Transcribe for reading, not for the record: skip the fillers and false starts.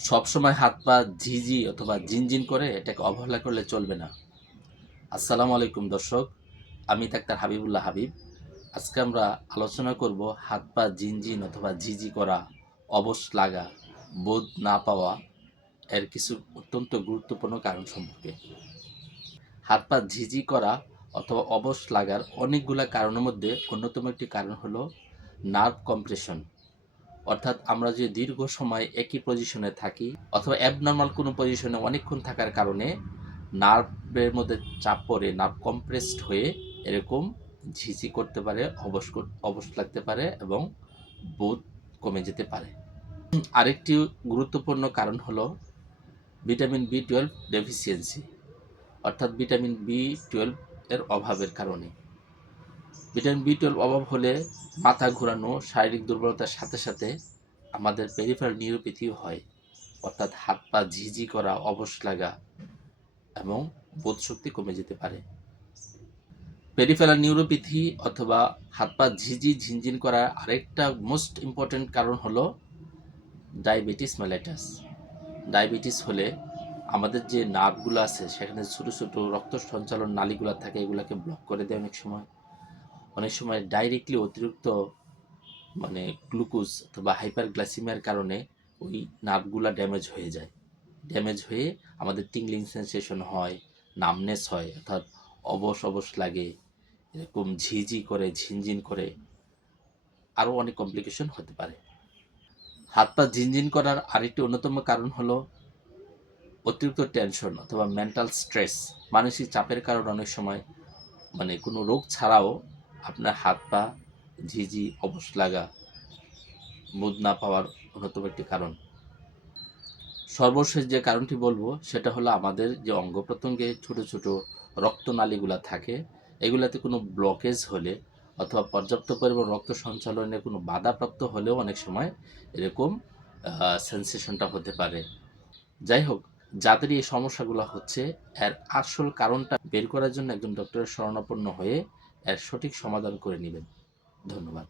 সবসময় হাত পা ঝিঝি অথবা জিনজিন করে এটাকে অবহেলা করলে চলবে না। আসসালামু আলাইকুম দর্শক, আমি ডাক্তার হাবিবুল্লাহ হাবিব। আজকে আমরা আলোচনা করব হাত পা জিনজিন অথবা ঝিঝি করা, অবশ লাগা, বোধ না পাওয়া এর কিছু অত্যন্ত গুরুত্বপূর্ণ কারণ সম্পর্কে। হাত পা ঝিঝি করা অথবা অবশ লাগার অনেকগুলা কারণের মধ্যে অন্যতম একটি কারণ হলো নার্ভ কম্প্রেশন। অর্থাৎ আমরা যে দীর্ঘ সময় একই পজিশনে থাকি অথবা অ্যাবনর্মাল কোনো পজিশনে অনেকক্ষণ থাকার কারণে নার্ভের মধ্যে চাপ পড়ে নার্ভ কম্প্রেসড হয়ে এরকম ঝিঝি করতে পারে, অবশ লাগতে পারে এবং বোধ কমে যেতে পারে। আরেকটি গুরুত্বপূর্ণ কারণ হলো ভিটামিন বি 12 ডেফিসিয়েন্সি, অর্থাৎ ভিটামিন বি 12 এর অভাবের কারণে। ভিটামিন বি 12 অভাব হলে মাথা ঘোরানো, শারীরিক দুর্বলতার সাথে সাথে আমাদের পেরিফেরাল নিউরোপ্যাথিও হয়, অর্থাৎ হাত পা ঝিঝি করা, অবশ লাগা এবং বোধশক্তি কমে যেতে পারে। পেরিফেরাল নিউরোপ্যাথি অথবা হাত পা ঝিঝি ঝিনঝিন করার আরেকটা মোস্ট ইম্পর্টেন্ট কারণ হলো ডায়াবেটিস মেলাইটাস। ডায়াবেটিস হলে আমাদের যে নার্ভগুলো আছে সেখানে ছোটো ছোটো রক্ত সঞ্চালন নালীগুলো থাকে, এগুলোকে ব্লক করে দেয়। অনেক সময় ডাইরেক্টলি অতিরিক্ত গ্লুকোজ অথবা হাইপারগ্লাইসিমিয়ার কারণে ওই নার্ভগুলো ড্যামেজ হয়ে আমাদের টিংলিং সেন্সেশন হয়, নামনেস হয়, অর্থাৎ অবশ লাগে, এরকম ঝিঝি করে, ঝিনঝিন করে, আরও অনেক কমপ্লিকেশন হতে পারে। হাত পা ঝিনঝিন করার আরেকটি অন্যতম কারণ হলো অতিরিক্ত টেনশন অথবা মেন্টাল স্ট্রেস। মানসিক চাপের কারণে অনেক সময় কোনো রোগ ছাড়াও আপনার হাত পা ঝিঝি, অবশ লাগা, বোধ না পাওয়ার অন্যতম একটি কারণ। সর্বশেষ যে কারণটি বলবো সেটা হলো আমাদের যে অঙ্গ প্রত্যঙ্গে ছোট ছোট রক্তনালীগুলো থাকে, এগুলাতে কোনো ব্লকেজ হলে অথবা পর্যাপ্ত পরিমাণ রক্ত সঞ্চালনে কোনো বাধাপ্রাপ্ত হলেও অনেক সময় এরকম সেন্সেশনটা হতে পারে। যাই হোক, যাদের এই সমস্যাগুলো হচ্ছে এর আসল কারণটা বের করার জন্য একজন ডক্টরের শরণাপন্ন হয়ে এর সঠিক সমাধান করে নেবেন। ধন্যবাদ।